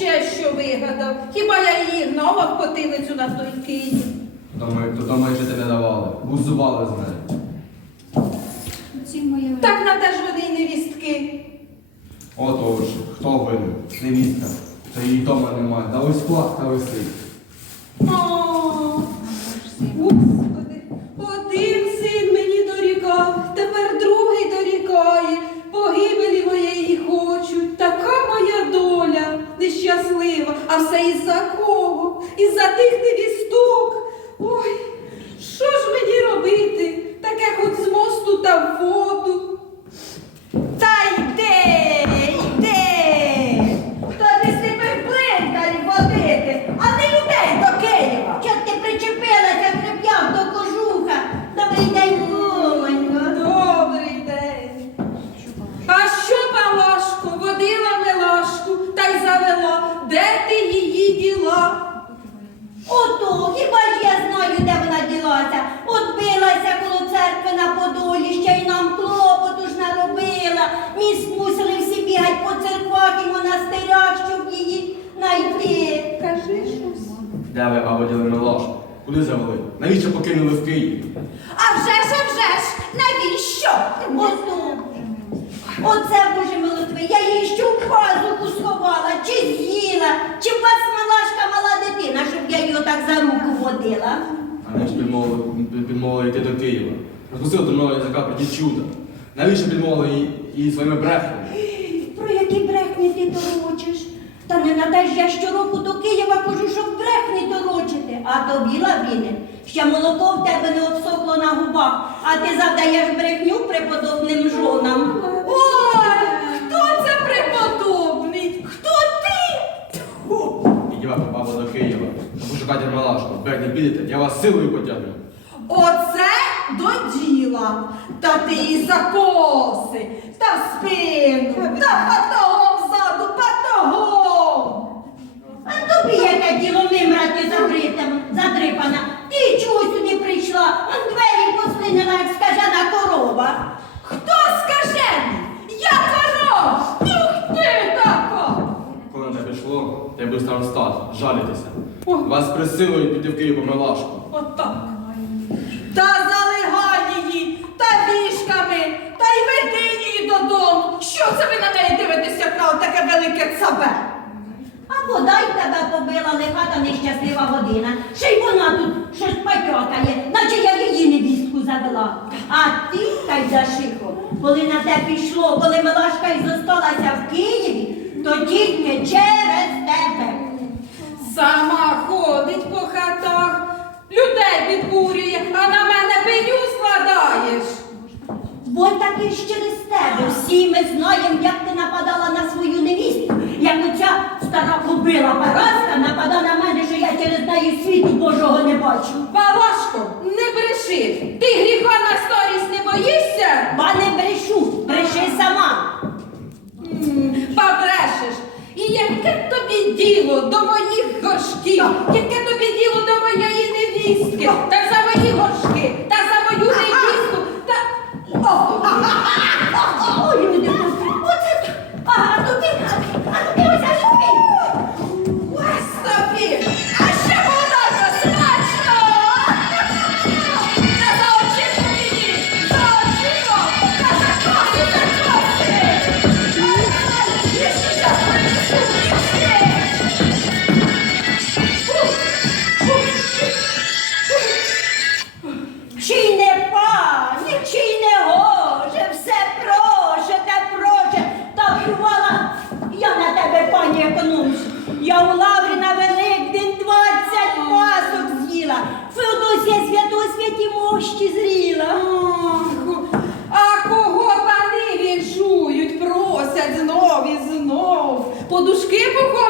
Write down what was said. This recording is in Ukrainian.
ще що вигадав. Хіба я її гнала в потилицю на той? То ми, то, то ми жити не давали. Гузували з нею. Так на те ж вони й невістки. Отож, хто винен? Невістка. Та її дома немає. Да ось плахта висить. О, Господи, Із-за тих невісток. Ой, що ж мені робити? Таке хоч з мосту та в воду. Де ви аводіли Милашку? Куди завели? Навіщо покинули в Києві? А вже ж, а вже ж, навіщо? Ото. Оце Боже молитви, я її ще в пазуху сховала, чи з'їла, чи у вас малашка мала дитина, щоб я її так за руку водила. А не ж підмовили, під- йти до Києва. Розпустили до мною язика про ті чуда. Навіщо підмовили її, її своїми брехами? Про які брехні ти торочиш? Та не на те ж я щороку до Києва кажу, щоб брехні а тобі, Лавріне, ще молоко в тебе не обсохло на губах, а ти завдаєш брехню преподобним жонам. Ой, хто це преподобний? Хто ти? Тьфу. Баба до Києва. Пошукайте Милашку. Бек не підете, я вас силою потягну. Оце до діла. Та ти і за коси, та в спину, та патогом ззаду, патогом. А тобі яке діло мимрати задритим, задрипана. Ти чого сюди прийшла? Он двері послинила, як скажена корова. Хто скаже? Я корова! Ух ти така! Коли на те пішло, то я буду старостат, жалітися. Вас присилують піти в Київ Милашку. Отак. Та залигай її, та вішками, та й веди її додому. Що це ви на неї дивитеся, крав, таке велике цабе? А бодай тебе побила лиха та нещаслива година. Ще й вона тут щось патьокає, наче я її невістку завела. А ти, Кайдашихо, коли на те пішло, коли Милашка й зосталася в Києві, то тільки через тебе. Сама ходить по хатах, людей підбурює, а на мене пеню складаєш. Бо таки ж через тебе всі ми знаємо, як ти нападала на кобила Параска напада на мене, що я через неї світу Божого не бачу. Палашко, не бреши. Ти гріха на старість не боїшся? Ба не брешу, бреши сама. Побрешеш. І яке тобі діло до моїх горшків? Яке тобі діло до моєї невістки? Та за мої горшки, quê, é Cocô?